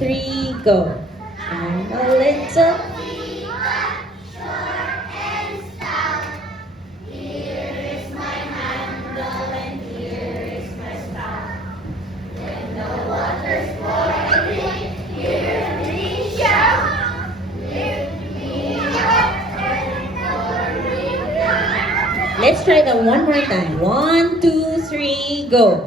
three, go. I'm a little. Let's try that one more time. 1, 2, 3, go.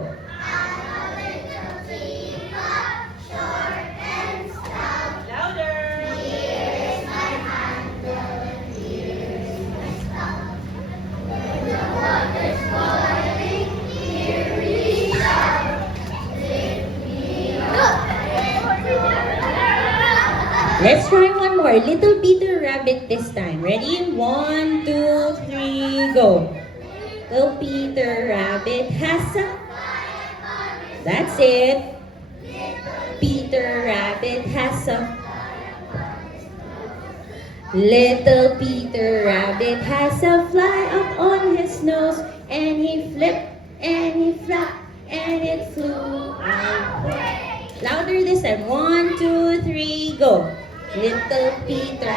Let's try one more. Little Peter Rabbit this time. Ready? 1, 2, 3, go. Little Peter Rabbit has a... That's it. Peter Rabbit has a... Little Peter Rabbit has a fly up on his nose, and he flipped and he flapped and it flew away. Louder this time. 1, 2, 3, go. Little Peter.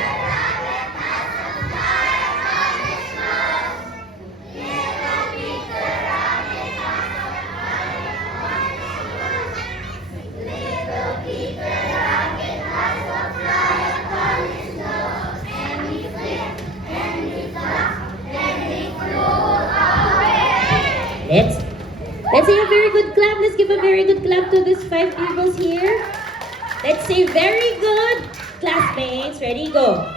Let's say a very good clap. Let's give a very good clap to these 5 pupils here. Let's say very good, classmates. Ready, go.